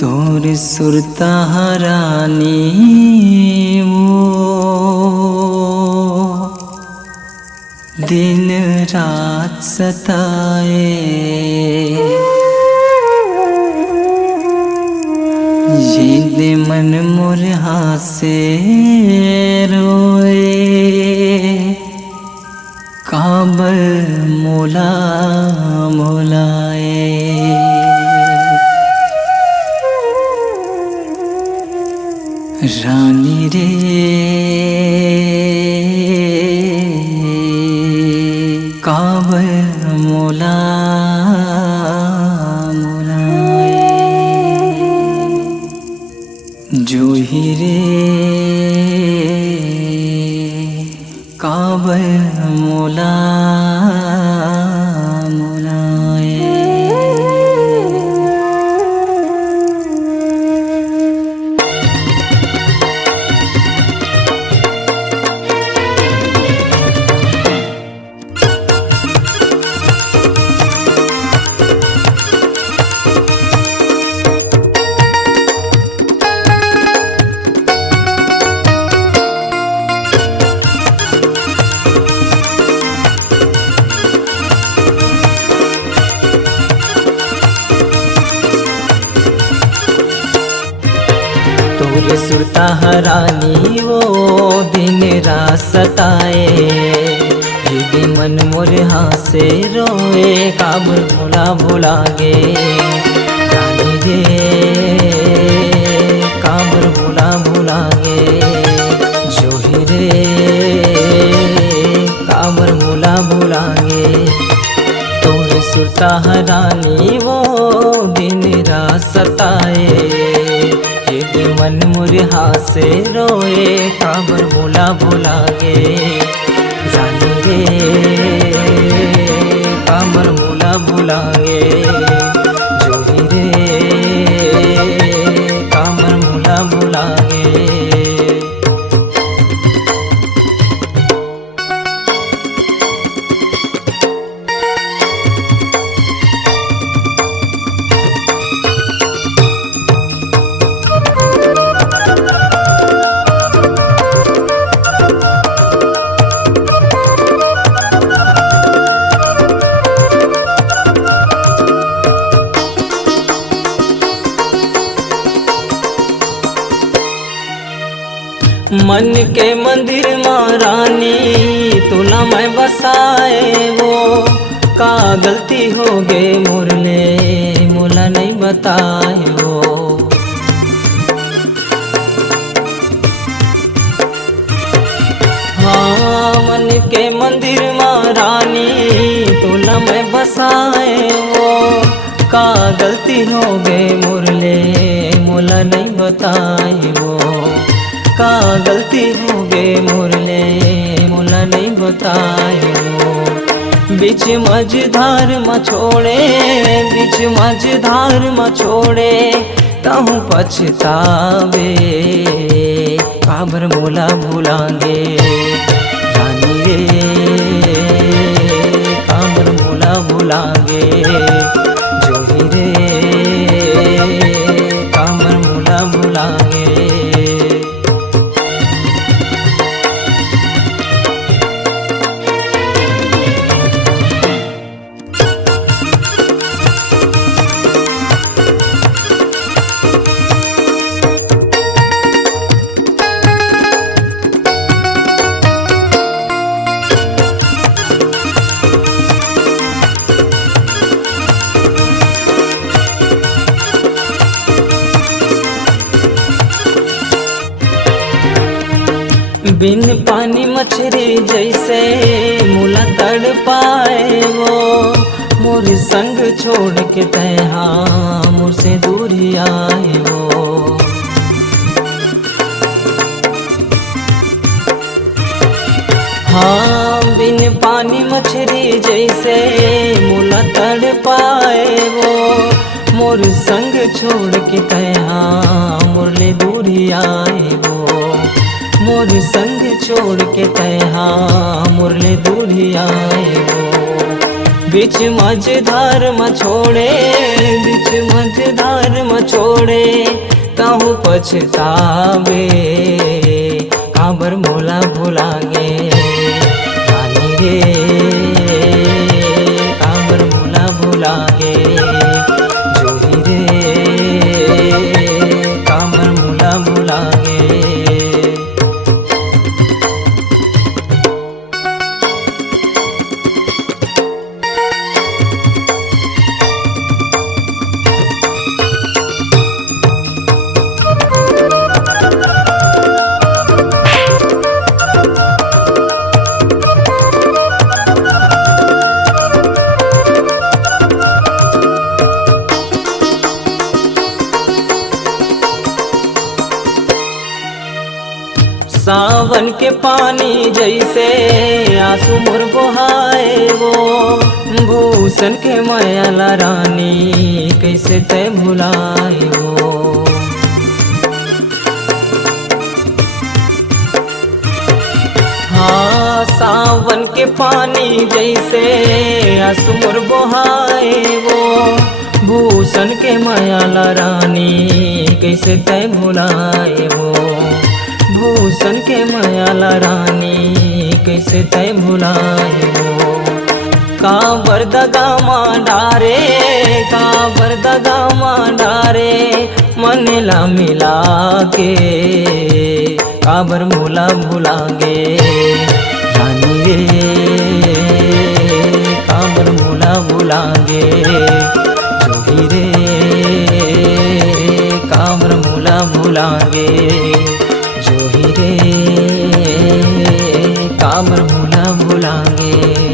तोर सुरता हरानी दिन रात सताए, ये मन मोर हासे रोए, काबर मोला मोलाए। रानी रे काबर मोला मोलाए, जूही रे काबर मोला मोलाए। तोर सुरता हरानी वो दिन रात सताए, ये मन मोर हासे रोए, काबर भोला भोला गे। रानी रे काबर भोला भोला गे, जोही रे काबर भोला भोला गे। तोर सुरता हरानी वो दिन रात सताए, ये मन मोर हासे रोए, काबर भोला भोला गे। रानी रे काबर भोला भोला गे, जोही रे काबर भोला भोला गे। मन के मंदिर माँ रानी तुला मैं बसाए, वो का गलती हो गए मुरले मोला नहीं बताए। वो हाँ मन के मंदिर माँ रानी तुला मैं बसाए, वो का गलती हो गए मुरले मोला नहीं बताए। वो का गलती हो गए मुरले मोला नहीं बताए। वो बीच मझधार म छोड़े, बीच मझधार म छोड़े, तहु पछतावे, काबर मोला भुलांगे। रानी रे काबर मोला भुलांगे, जोही रे काबर मोला भुलांगे। बिन पानी मछली जैसे मुला तड़ पाए, वो मोर संग छोड़ के तहा मुझसे दूर ही आए। वो हाँ बिन पानी मछली जैसे मोला तड़ पाए वो, मोर संग छोड़ के तैहा मुरले दूरी आए वो, मोर संग छोड़ के तैहा मुरले दूरी आए वो। बीच मझधार म छोड़े, बीच मझधार म छोड़े, कहूँ पछतावे काबर मोला भुलागे रानी रे, काबर मोला भुलागे जोही रे, काबर मोला भुलागे। सावन के पानी जैसे आंसू मोर बहाए वो, भूषण के मायाला रानी कैसे तय भुलाए वो। हाँ सावन के पानी जैसे आंसू मोर बहाए वो, भूषण के मायाला रानी कैसे तय भुलाए वो, भूषण के मायाला रानी कैसे तय भुलाए वो। काबर दगा माँ डारे, काबर दगा माँ डारे, मन ला मिला के काबर मोला भुलागे रानी रे, काबर मोला भुलागे जोही रे, काबर मोला भुलागे जोही रे, काबर मोला भुलागे।